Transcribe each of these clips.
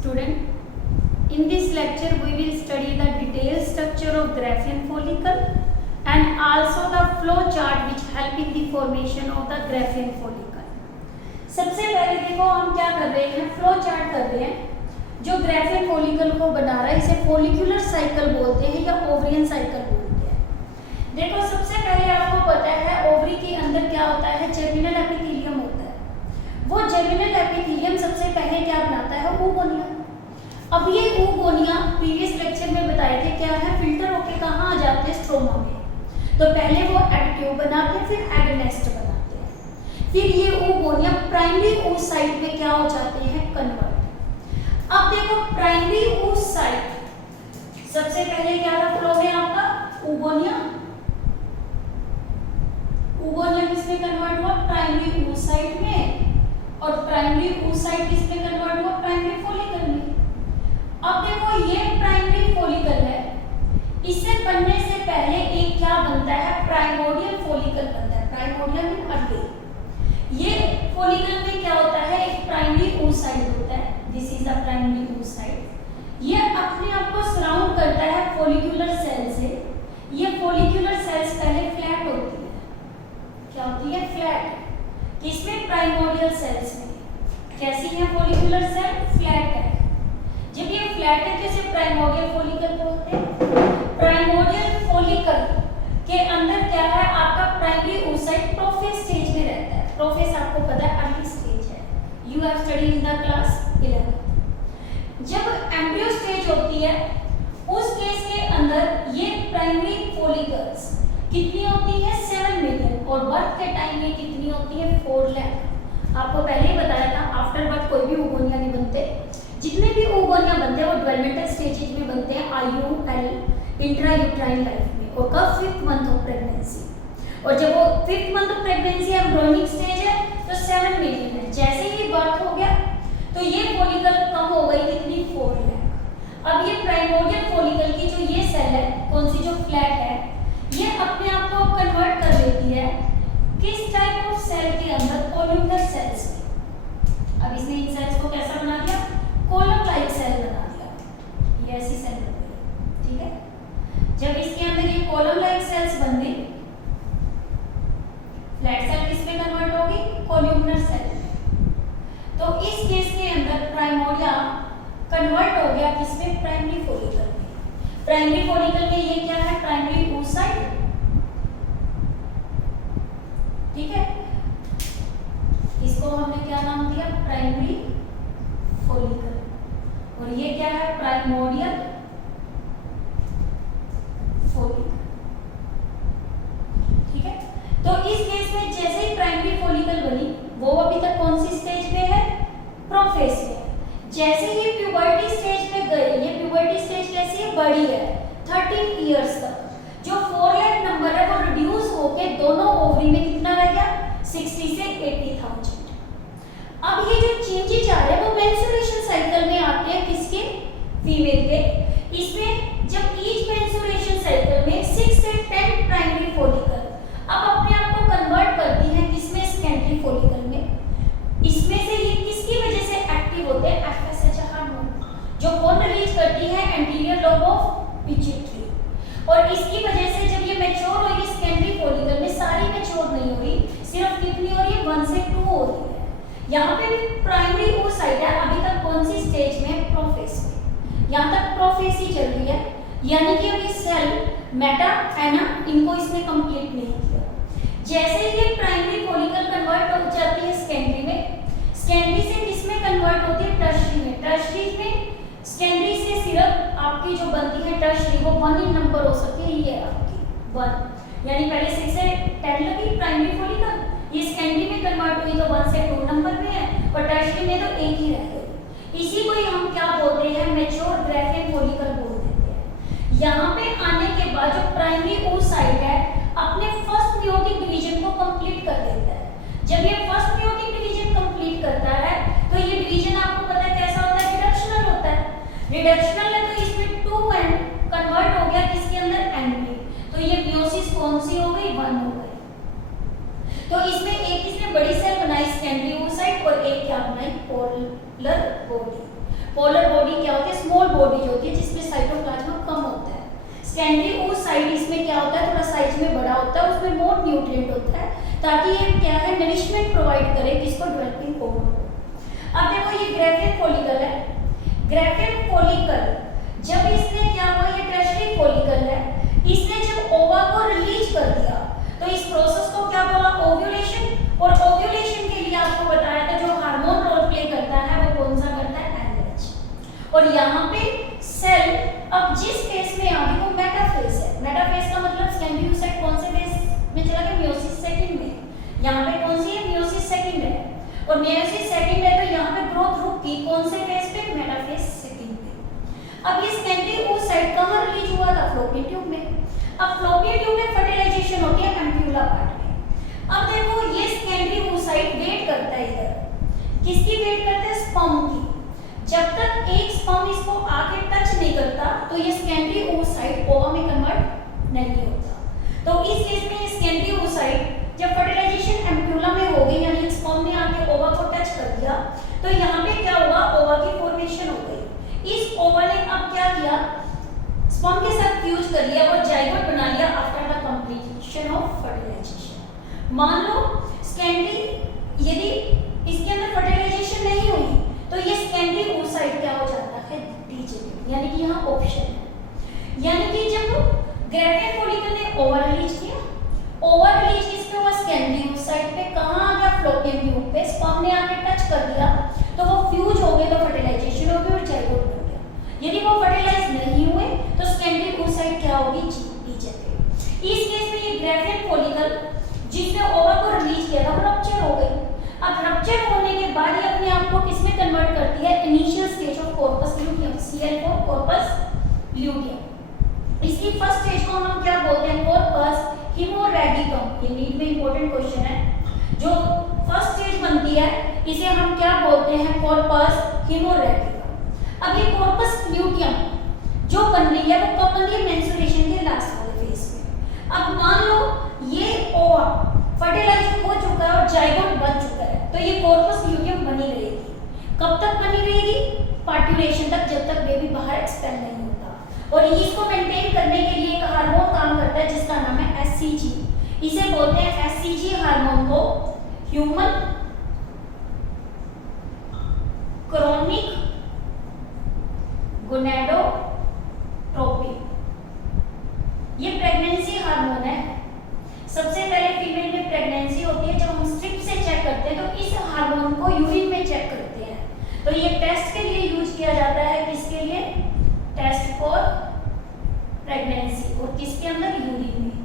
Student, in this lecture we will study the detailed structure of Graafian follicle and also the flow chart which help in the formation of the Graafian follicle. सबसे पहले देखो हम क्या कर रहे हैं, flow chart कर रहे हैं जो ग्राफियन फॉलिकल को बना रहा है। इसे फॉलिकुलर साइकिल बोलते हैं या ओवरियन साइकिल बोलते हैं। देखो सबसे पहले आपको पता है ओवरी के अंदर क्या होता है, जर्मिनल एपिथेलियम होता है। वो जर्मिनल एपिथेलियम सबसे पहले क्या बनाता है, oogonia। अब ये oogonia प्रीवियस लेक्चर में बताए थे क्या है, फिल्टर होके कहाँ आ जाते हैं, स्ट्रोमा में। तो पहले वो एग ट्यूब बनाते हैं, फिर एग नेस्ट बनाते हैं, फिर ये oogonia प्राइमरी oocyte में क्या हो जाते हैं, कन्वर्ट। अब देखो प्राइमरी oocyte सबसे पहले क्या था फ्लो में आपका, oogonia किसमें कन्वर्ट हुआ, प्राइमरी oocyte में, और प्राइमरी oocyte किसमें कन्वर्ट हुआ, प्राइमरी फॉलिकल में। अब देखो ये प्राइमरी फॉलिकल है, इससे बनने से पहले एक क्या बनता है, प्राइमोडियल फॉलिकल बनता है। प्राइमोडियल में अर्ली, ये फॉलिकल में क्या होता है, एक प्राइमरी oocyte होता है। This is the primary oocyte। ये अपने आप को सराउंड करता है फॉलिकुलर सेल से। ये फॉलिकुलर सेल्स पहले फ्लैट होती है, क्या होती है, फ्लैट। किसमें, प्राइमोडियल सेल्स में। कैसी है फॉलिकुलर सेल, फ्लैट है। जब ये फ्लैट है तो इसे प्राइमोडियल फॉलिकल बोलते हैं। प्राइमोडियल फॉलिकल के अंदर क्या है, आपका प्राइमरी oocyte प्रोफेज स्टेज में रहता है। प्रोफेज आपको पता है अर्ली स्टेज है, you have studied in the class 11। जब एम्ब्रियो स्टेज होती है उस केस के अंदर ये प्राइमरी फॉलिकल्स कितनी होती है, 7 मिलियन, और बर्थ के टाइम में कितनी होती है, 4 लाख। आपको पहले ही बताया था आफ्टर बर्थ कोई भी oogonia नहीं बनते। जितने भी oogonia बनते हैं वो डेवलपमेंटल स्टेजेज में बनते हैं, IUL इंट्रा यूट्राइन लाइफ में, और कब, 5th मंथ ऑफ प्रेगनेंसी। और जब वो 5th month of pregnancy embryonic stage है तो 7 मिलियन है। जैसे ही बर्थ हो गया तो ये फॉलिकल कम हो गई, कितनी, 4 लाख। अब ये प्राइमोडियल फॉलिकल की जो ये सेल है, कौन सी, जो फ्लैट है, ये अपने आप को कन्वर्ट कर लेती है किस टाइप ऑफ सेल के अंदर, कोलुमनर सेल्स में। अब इसने इन सेल्स को कैसा बना दिया, कॉलम लाइक सेल बना दिया। ये ऐसी सेल बन गई, ठीक है। जब इसके अंदर ये कॉलम लाइक सेल्स बन गई, फ्लैट सेल किस में कन्वर्ट होगी, कोलुमनर सेल में। तो इस केस के अंदर प्राइमोडिया कन्वर्ट हो गया किसमें, प्राइमरी फॉलिकल में। प्राइमरी फॉलिकल में ये क्या है, प्राइमरी oocyte, ठीक है। इसको हमने क्या नाम दिया, प्राइमरी फॉलिकल, और ये क्या है, प्राइमोडियल फॉलिकल, ठीक है। तो इस केस में जैसे ही प्राइमरी फॉलिकल बनी, वो अभी तक कौन सी स्टेज पे है, प्रोफेज में। जैसे ही प्यूबर्टी स्टेज पे गए, ये प्यूबर्टी स्टेज कैसी है, बड़ी है, 13 इयर्स तक। जो 4 लाख नंबर है वो रिड्यूस होके दोनों ओवरी में कितना रह गया, 60 से 80,000। अब ये जो चेंजेज आ रहे हैं वो मेंस्ट्रुएशन साइकिल में आते हैं, किसके, फीमेल के। इसमें जब ईच मेंस्ट्रुएशन साइकिल में 6 से 10 प्राइमरी फॉलिकल अब अपने आप को कन्वर्ट करती है किसमें, सेकेंडरी फॉलिकल में। इसमें से ये किसकी वजह से एक्टिव होते हैं, FSH हार्मोन, जो कौन रिलीज करती है, एंटीरियर लोब ऑफ पिट्यूटरी। और इसकी वजह से जब ये मैच्योर होगी सेकेंडरी फॉलिकल में, सारी मैच्योर नहीं हुई, सिर्फ कितनी हो रही है, 1 से 2 हो रही है। यहाँ पे भी प्राइमरी oocyte है, अभी तक कौन सी स्टेज में, प्रोफेज में। यहाँ तक प्रोफेज ही चल रही है, यानी कि अभी सेल मेटा एना इनको इसने कंप्लीट नहीं किया। जैसे ही ये प्राइमरी फॉलिकल कन्वर्ट हो जाती है सेकेंडरी में, सेकेंडरी से किसमें कन्वर्ट होती है, टर्शरी में। टर्शरी में सेकेंडरी से सिर्फ आपकी जो बनती है टर्शरी, वो 1 इन नंबर हो सकती है, ये आपकी 1, यानी पहले 6 से 10 लगी प्राइमरी फॉलिकल, ये सेकेंडरी में कन्वर्ट हुई तो 1 से 2 नंबर में है, और टर्शरी में तो 1 ही रह गई। इसी को ही हम क्या बोलते हैं, मैच्योर ग्राफियन फॉलिकल बोल देते हैं। यहाँ पे आने के बाद जो प्राइमरी oocyte है अपने फर्स्ट मेयोटिक डिवीजन को कंप्लीट कर देता है। जब ये फर्स्ट मेयोटिक डिवीजन कंप्लीट करता है तो ये डिवीजन आपको पता है कैसा होता है, रिडक्शनल होता है। रिडक्शनल है तो इसमें 2 एंड कन्वर्ट हो गया किसके अंदर, एंड में। तो ये मियोसिस कौन सी हो गई, 1 हो गई। तो इसमें एक इसने बड़ी सेल बनाई सेकेंडरी oocyte और एक क्या बनाई, पोलर बॉडी। पोलर बॉडी क्या होती है, स्मॉल बॉडी जो होती है जिसमें साइटोप्लाज्म कम होता है। सेकेंडरी oocyte इसमें क्या होता है, थोड़ा साइज में बड़ा होता है, उसमें मोर न्यूट्रिएंट होता है ताकि ये क्या है नरिशमेंट प्रोवाइड करे किसको, डेवलपिंग ओवा को। अब देखो ये ग्राफियन फॉलिकल है, ग्राफियन फॉलिकल जब इसने क्या हुआ, ये टर्शियरी फॉलिकल है, इसने जब ओवा को रिलीज कर दिया तो इस प्रोसेस को क्या बोला, ओव्यूलेशन। और ओव्यूलेशन के लिए आपको बताया था जो हार्मोन रोल प्ले करता है वो कौन सा करता है, एलएच। और यहाँ पे सेल अब जिस फेज में आ गई वो मेटाफेज है। मेटाफेज का मतलब सेकेंडरी oocyte कौन से फेज में चला गया, मियोसिस सेकंड में। यहाँ पे कौन सी है, मियोसिस सेकंड है। और मियोसिस सेकंड है तो यहाँ पे ग्रोथ रुकी कौन से फेज पे, मेटाफेज सेकंड पे। अब ये सेकेंडरी oocyte कहाँ रिलीज हुआ था, फ्लोपियन ट्यूब में। अब फ्लोपियन ट्यूब में फर्टिलाइजेशन होती है एम्प्यूला पार्ट में। अब देखो ये सेकेंडरी oocyte वेट करता है इधर, किसकी वेट करता है, स्पर्म की। जब तक एक स्पर्म इसको आके टच नहीं करता तो ये सेकेंडरी oocyte ओवा में कन्वर्ट नहीं होता। तो इस केस में सेकेंडरी oocyte जब फर्टिलाइजेशन एम्प्यूला में हो गई यानी स्पर्म ने आके ओवा को टच कर दिया तो यहाँ पे क्या हुआ, ओवा की फॉर्मेशन हो गई। इस ओवा ने अब क्या किया, स्पर्म के साथ फ्यूज कर लिया और जाइगोट बना लिया after the completion of fertilization. मान लो सेकेंडरी यदि इसके अंदर फर्टिलाइजेशन नहीं हुई तो ये सेकेंडरी oocyte क्या हो जाता है, डीजेनेरेट, यानी कि यहाँ ऑप्शन है। यानी कि जब ग्राफियन फॉलिकल ने ओवा रिलीज किया, ओवा रिलीज किस पे हुआ, सेकेंडरी oocyte पे, कहाँ आ गया, फ्लोपियन ट्यूब पे। स्पर्म ने आके टच कर दिया तो वो फ्यूज हो गए तो फर्टिलाइजेशन हो गई और जाइगोट बन गया। यदि वो फर्टिलाइज नहीं हुए तो सेकेंडरी oocyte क्या होगी, डीजेनेरेट। इस केस में ये ग्राफियन फॉलिकल जिसने ओवा को रिलीज किया था वो रप्चर हो गई। अब रप्चर होने के बाद ये अपने आप को किसमें कन्वर्ट करती है, initial stage of corpus luteum, Cl4 corpus luteum. इसकी फर्स्ट स्टेज को हम क्या बोलते हैं, कॉर्पस हिमोरैगिकम। ये नीट में इंपॉर्टेंट क्वेश्चन है। जो फर्स्ट स्टेज बनती है इसे हम क्या बोलते हैं, कॉर्पस हिमोरैगिकम। अब ये कॉर्पस ल्यूटियम जो बन रही है वो कब बन रही है, मेंस्ट्रुएशन के लास्ट वाले फेज में। अब मान लो ये ओवा फर्टिलाइज हो चुका है और जाइगोट बन चुका है तो ये कॉर्पस ल्यूटियम बनी रहेगी। कब तक बनी रहेगी, पार्ट्यूलेशन तक, जब तक बेबी बाहर एक्सपेल नहीं होता। और इसको मेंटेन करने के लिए एक हार्मोन काम करता है जिसका नाम है HCG। इसे बोलते हैं HCG हार्मोन को ह्यूमन क्रोनिक गोनेडोट्रोपिन। ये प्रेगनेंसी हार्मोन है। सबसे पहले फीमेल में प्रेगनेंसी होती है, जब हम स्ट्रिप से चेक करते हैं तो इस हार्मोन को यूरिन में चेक करते हैं। तो ये टेस्ट के लिए यूज किया जाता है, किसके लिए, टेस्ट फॉर प्रेगनेंसी, और किसके अंदर, यूरिन में।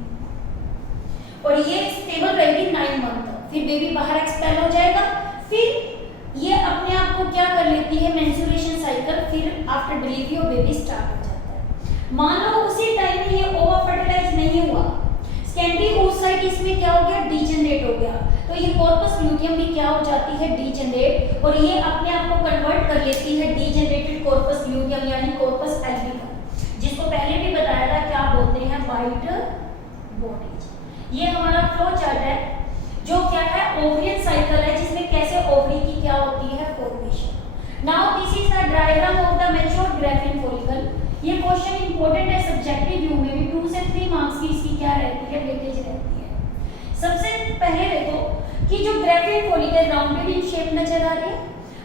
और ये स्टेबल रहेगी 9 मंथ तक, फिर बेबी बाहर एक्सपेल हो जाएगा, फिर ये अपने आप को क्या कर लेती है, मेंस्ट्रुएशन साइकिल, फिर आफ्टर डिलीवरी और बेबी स्टार्ट हो जाता है। मान लो उसी टाइम में ये ओवा फर्टिलाइज नहीं हुआ, सेकेंडरी oocyte इसमें क्या हो गया, डीजेनरेट हो गया, तो ये कॉर्पस ल्यूटियम भी क्या हो जाती है, डीजेनरेट, और ये अपने आप को कन्वर्ट कर लेती है डीजेनरेटेड कॉर्पस ल्यूटियम यानी कॉर्पस एल्बिकम, जिसको पहले भी बताया था क्या बोलते हैं, वाइट बॉडीज। ये हमारा फ्लो चार्ट है जो क्या है, ओवरियन साइकिल है, जिसमें कैसे ओवरी की क्या होती है, formation. Now this is the diagram of the mature Graafian follicle. ये क्वेश्चन इंपॉर्टेंट है सब्जेक्टिव व्यू में भी, 2 से 3 मार्क्स की इसकी क्या रहती है, वेटेज रहती है। सबसे पहले देखो कि जो Graafian follicle rounded in shape नजर आ रही है,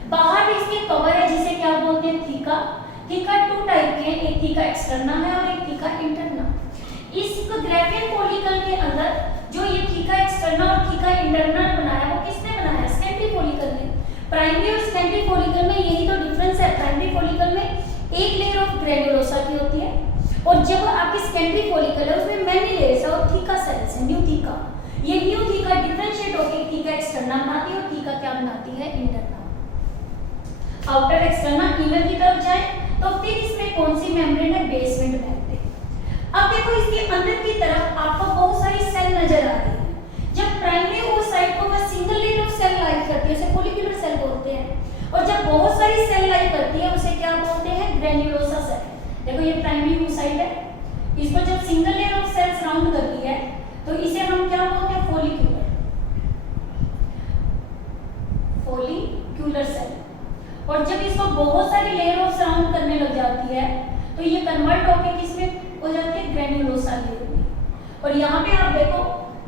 बाहर भी इसके कवर है जिसे क्या बोलते हैं, थीका। थीका 2 टाइप के, एक थीका एक्सटर्ना है और एक थीका इंटरना। इस ग्राफियन फॉलिकल के अंदर जो ये थीका एक्सटर्ना और थीका इंटरना बनाया वो किसने बनाया, सेकेंडरी फॉलिकल ने। प्राइमरी और सेकेंडरी फॉलिकल में यही तो डिफरेंस है, प्राइमरी फॉलिकल में एक लेयर ऑफ ग्रेन्युलोसा की होती है और जब आपकी सेकेंडरी फॉलिकल है उसमें मैनी लेयर्स है और थीका सेल्स है, न्यू थीका। ये न्यू थीका डिफरेंशिएट होकर थीका एक्सटर्ना बनाती है और थीका क्या बनाती है, इंटरना। आउटर एक्सटर्ना इनर की तरफ जाए तो फिर इसमें कौन सी मेम्ब्रेन है, बेसमेंट मेम्ब्रेन। अब देखो इसके अंदर की तरफ आपको बहुत सारी सेल नजर आ रही है। जब प्राइमरी oocyte को बस single layer of cell like करती है उसे फॉलिकुलर सेल बोलते हैं, और जब बहुत सारी सेल लाइक करती है उसे क्या बोलते हैं, ग्रेन्युलोसा सेल। देखो ये प्राइमरी oocyte है, इसको जब single layer of cells round करती है तो इसे हम क्या बोलते हैं, फॉलिक्यूलर सेल। और जब इसको बहुत सारी सारी लेयर ऑफ सराउंड करने लग जाती है तो ये कन्वर्ट होकर किसमें हो जाती है, ग्रेन्युलोसा लेयर में। और यहाँ पे आप देखो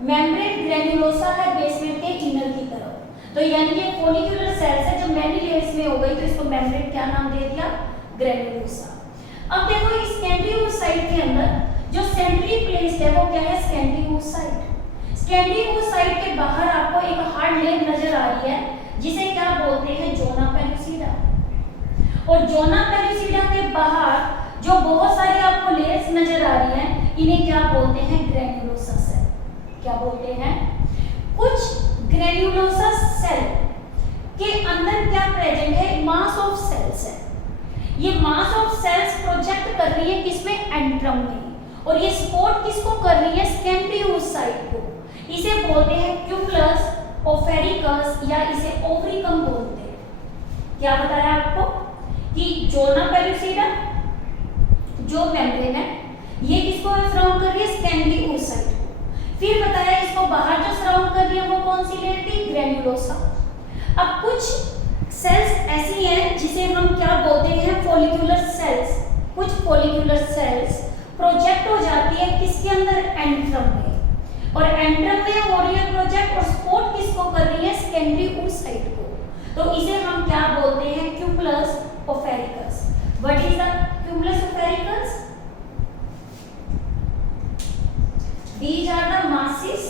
मेम्ब्रेन ग्रेन्युलोसा है बेसमेंट के इनर की तरफ, तो यानी ये फॉलिक्यूलर सेल्स है जो मैनी लेयर्स में हो गई, तो इसको मेम्ब्रेन क्या नाम दे दिया, ग्रेन्युलोसा। अब देखो इस स्कैंडियोसाइट के अंदर जो सेंट्रली प्लेस्ड है वो क्या है, स्कैंडियोसाइट। स्कैंडियोसाइट के बाहर आपको एक हार्ड लेयर नजर आ रही है जिसे क्या बोलते हैं, जोना पेलुसिडा। और जोना पेलुसिडा के बाहर जो बहुत सारी आपको लेयर्स नजर आ रही हैं इन्हें क्या बोलते हैं, ग्रेन्युलोसा सेल। क्या बोलते हैं, कुछ ग्रेन्युलोसा सेल के अंदर क्या प्रेजेंट है, मास ऑफ सेल्स है। ये मास ऑफ सेल्स प्रोजेक्ट कर रही है किसमें, एंट्रम में, और ये सपोर्ट किसको कर रही है, स्कैंडियोसाइट को। इसे बोलते हैं क्यूमुलस ओफेरिकस या इसे ओवरिकम बोलते हैं। क्या बताया आपको कि जोना पेलुसिडा जो मेम्ब्रेन है ये किसको सराउंड कर रही है, स्कैंडियोसाइट को। फिर बताया इसको बाहर जो सराउंड कर रही है वो कौन सी लेयर थी, ग्रेन्युलोसा। अब कुछ सेल्स ऐसी हैं जिसे हम क्या बोलते हैं, फॉलिक्यूलर सेल्स। कुछ फॉलिक्यूलर सेल्स प्रोजेक्ट हो जाती है किसके अंदर, एंट्रम में, और एंट्रम में हो रही है प्रोजेक्ट और सपोर्ट किसको कर रही है, स्कैंडियोसाइट को। तो इसे हम क्या बोलते हैं, cumulus oophorus. What is the cumulus oophorus? These are the masses,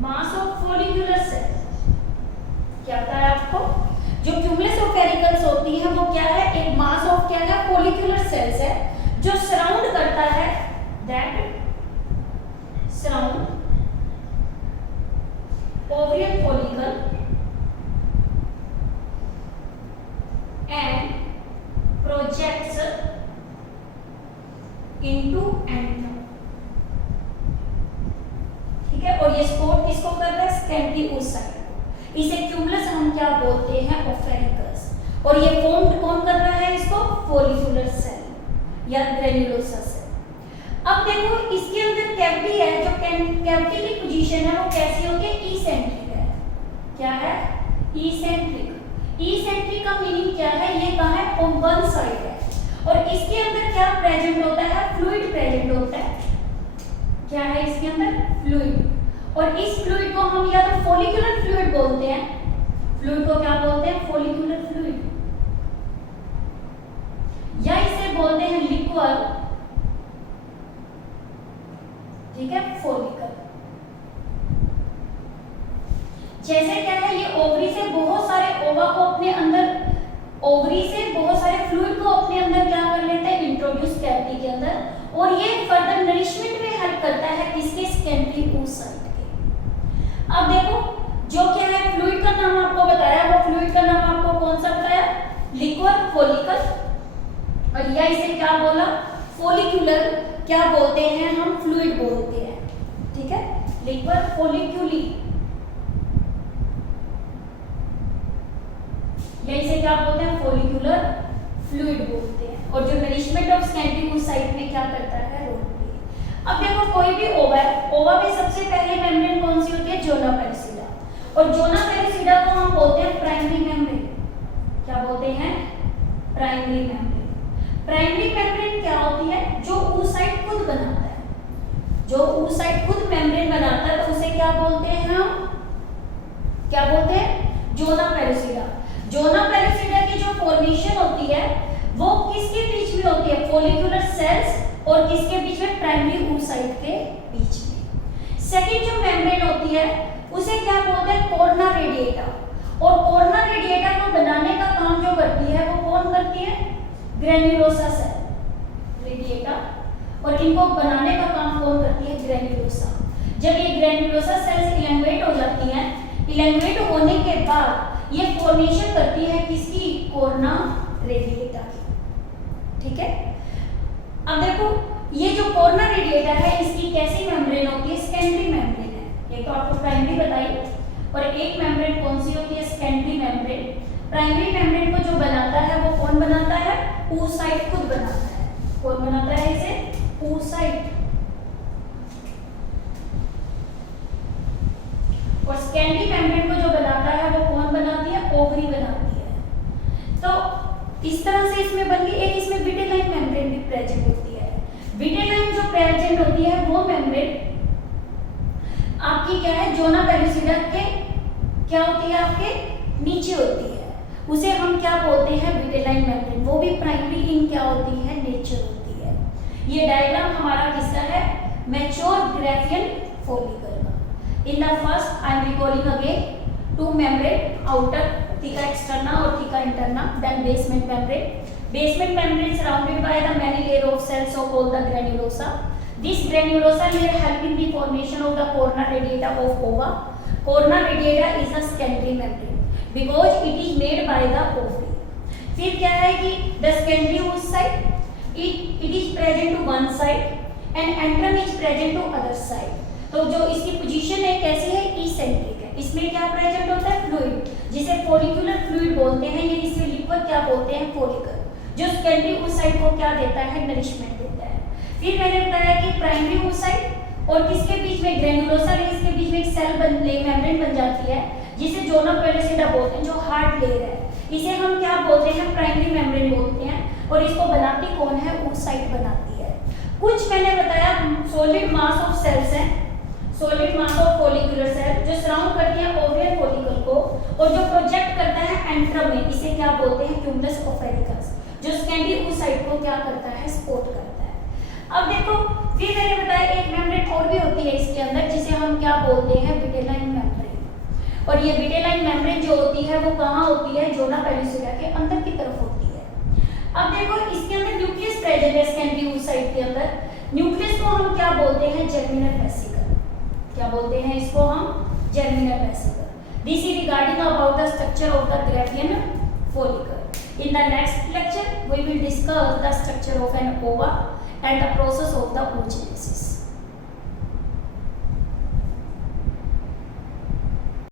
mass of follicular cells। क्या बताया आपको, जो क्यूमुलस ओफेरिकल्स होती है वो क्या है, एक मास ऑफ क्या है, फॉलिक्यूलर सेल्स है जो सराउंड करता है, that surround ovarian follicle and projects into antrum. ठीक है, और ये सपोर्ट किसको कर रहा है, स्कैंडियोसाइट को। इसे क्यूमुलस हम क्या बोलते हैं, ओफेरिकस। और ये फॉर्म कौन कर रहा है इसको, फॉलिक्यूलर सेल या ग्रेन्युलोसा सेल। अब देखो इसके अंदर कैविटी है, जो कैविटी की पोजीशन है वो कैसी होती है, इसेंट्रिक है। क्या है, इसेंट्रिक। इसेंट्रिक का मीनिंग क्या है, ये कहाँ है, ऑन वन साइड है, और इसके अंदर क्या प्रेजेंट होता है, फ्लूइड प्रेजेंट होता है। क्या है इसके अंदर, फ्लूइड। और इस फ्लूइड को हम या तो फॉलिक्यूलर फ्लूइड बोलते हैं, फ्लूइड को क्या बोलते हैं, फॉलिक्यूलर फ्लूइड, या इसे बोलते हैं लिक्विड। ठीक है, फॉलिकल। जैसे क्या है, ये ओवरी से बहुत सारे ओवा को अपने अंदर, ओवरी से बहुत सारे फ्लूइड को अपने अंदर क्या कर लेते हैं, इंट्रोड्यूस कैविटी के अंदर, और ये फर्दर नरिशमेंट में हेल्प करता है किसके, स्कैंडियोसाइट के। अब देखो जो क्या है, फ्लूइड का नाम आपको बताया, वो फ्लूइड का नाम आपको कौन सा बताया, लिक्विड फॉलिकल, और या इसे क्या बोला, फॉलिक्यूलर क्या बोलते हैं हम, फ्लूइड बोलते हैं। ठीक है, लिक्विड फॉलिक्यूली, या इसे क्या बोलते हैं, फॉलिक्यूलर फ्लूइड बोलते हैं, और जो नरिशमेंट ऑफ स्कैंडियोसाइट में क्या करता है, रोल प्ले। अब देखो कोई भी ओवा है, ओवा में सबसे पहले मेम्ब्रेन कौन सी होती है, जोना पेलुसिडा, और जोना पेलुसिडा को हम बोलते हैं प्राइमरी मेम्ब्रेन। क्या बोलते हैं, प्राइमरी मेम्ब्रेन। प्राइमरी मेम्ब्रेन क्या होती है, जो oocyte खुद बनाता है, जो oocyte खुद मेम्ब्रेन बनाता है, तो उसे क्या बोलते हैं हम, क्या बोलते हैं, जोना पेलुसिडा। जोना पेलुसिडा की जो फॉर्मेशन होती है वो किसके बीच में होती है, फॉलिक्यूलर सेल्स और किसके बीच में, प्राइमरी oocyte के बीच में। सेकंड जो मेम्ब्रेन होती है उसे क्या बोलते हैं, कोर्ना रेडिएटा, और कोर्ना रेडिएटा को बनाने का काम जो करती है वो कौन करती है, ग्रेन्युलोसा सेल रेडिएटा, और इनको बनाने का काम कौन करती है, ग्रेन्युलोसा। जब ये ग्रेन्युलोसा सेल्स इलेंगुएट हो जाती हैं, इलेंगुएट होने के बाद ये फॉर्मेशन करती है किसकी, कोर्ना रेडिएटा की। ठीक है, अब देखो ये जो कोर्ना रेडिएटा है इसकी कैसी मेम्ब्रेन होती है, सेकेंडरी मेम्ब्रेन है। ये तो आपको प्राइमरी बताई, और एक मेम्ब्रेन कौन सी होती है, सेकेंडरी मेम्ब्रेन। प्राइमरी मेम्ब्रेन को जो बनाता है वो कौन बनाता है, oocyte खुद बनाता है। कौन बनाता है इसे, oocyte। और सेकेंडरी मेम्ब्रेन को जो बनाता है वो कौन बनाता है, इस तरह से इसमें बन गई। एक इसमें विटेलाइन मेम्ब्रेन भी प्रेजेंट होती है। विटेलाइन जो प्रेजेंट होती है वो मेम्ब्रेन आपकी क्या है, जोना पेलुसिडा के क्या होती है, आपके नीचे होती है। उसे हम क्या बोलते हैं, विटेलाइन मेम्ब्रेन। वो भी प्राइमरी इन क्या होती है, नेचर होती है। ये डायग्राम हमारा किसका है, मैच्योर ग्राफियन फॉलिकल का। In the first I am recalling again two membrane, outer theca externa और theca interna, then basement membrane. Basement membrane surrounded by the many layer of cells of all the granulosa. This granulosa layer help in the formation of the corona radiata of ova. Corona radiata is a secondary membrane because it is made by the ovary. फिर क्या है कि the secondary oocyte it is present to one side and antrum is present to other side. तो जो इसकी position है कैसी है, इसेंट्रिक है। इसमें क्या प्रेजेंट होता है, फ्लूइड, जिसे फोलिकुलर फ्लूइड बोलते हैं, या इसे लिक्विड क्या बोलते हैं, फोलिकल, जो सेकेंडरी oocyte को क्या देता है, नरिशमेंट देता है। फिर मैंने बताया कि प्राइमरी oocyte और किसके बीच में, ग्रेनुलोसा लेयर के बीच में एक सेल मेम्ब्रेन बन जाती है जिसे जोना पेलुसिडा बोलते हैं, जो हार्ड लेयर है। इसे हम क्या बोलते हैं, प्राइमरी मेम्ब्रेन बोलते हैं, और इसको बनाती कौन है, oocyte बनाती है। कुछ मैंने बताया सॉलिड मास ऑफ सेल्स हैं, solid mass of follicular cell जो सराउंड करती है ओवियर फॉलिकल को और जो प्रोजेक्ट करता है एंट्रम में, इसे क्या बोलते हैं, क्यूमुलस ओपेरिकस, जो सेकेंडरी oocyte को क्या करता है, सपोर्ट करता है। अब देखो फिर मैंने बताया एक मेम्ब्रेन और भी होती है इसके अंदर, जिसे हम क्या बोलते हैं, विटेलाइन मेम्ब्रेन। और ये विटेलाइन मेम्ब्रेन जो होती है वो कहाँ होती है, जोना पेलुसिडा के अंदर की तरफ होती है। अब देखो इसके अंदर न्यूक्लियस प्रेजेंट है सेकेंडरी oocyte के अंदर। न्यूक्लियस को हम क्या बोलते हैं, जर्मिनल वेसिकल। क्या बोलते हैं इसको हम, germinal vesicle. This is regarding about the structure of the Graafian follicle. In the next lecture, we will discuss the structure of an ova and the process of the oogenesis.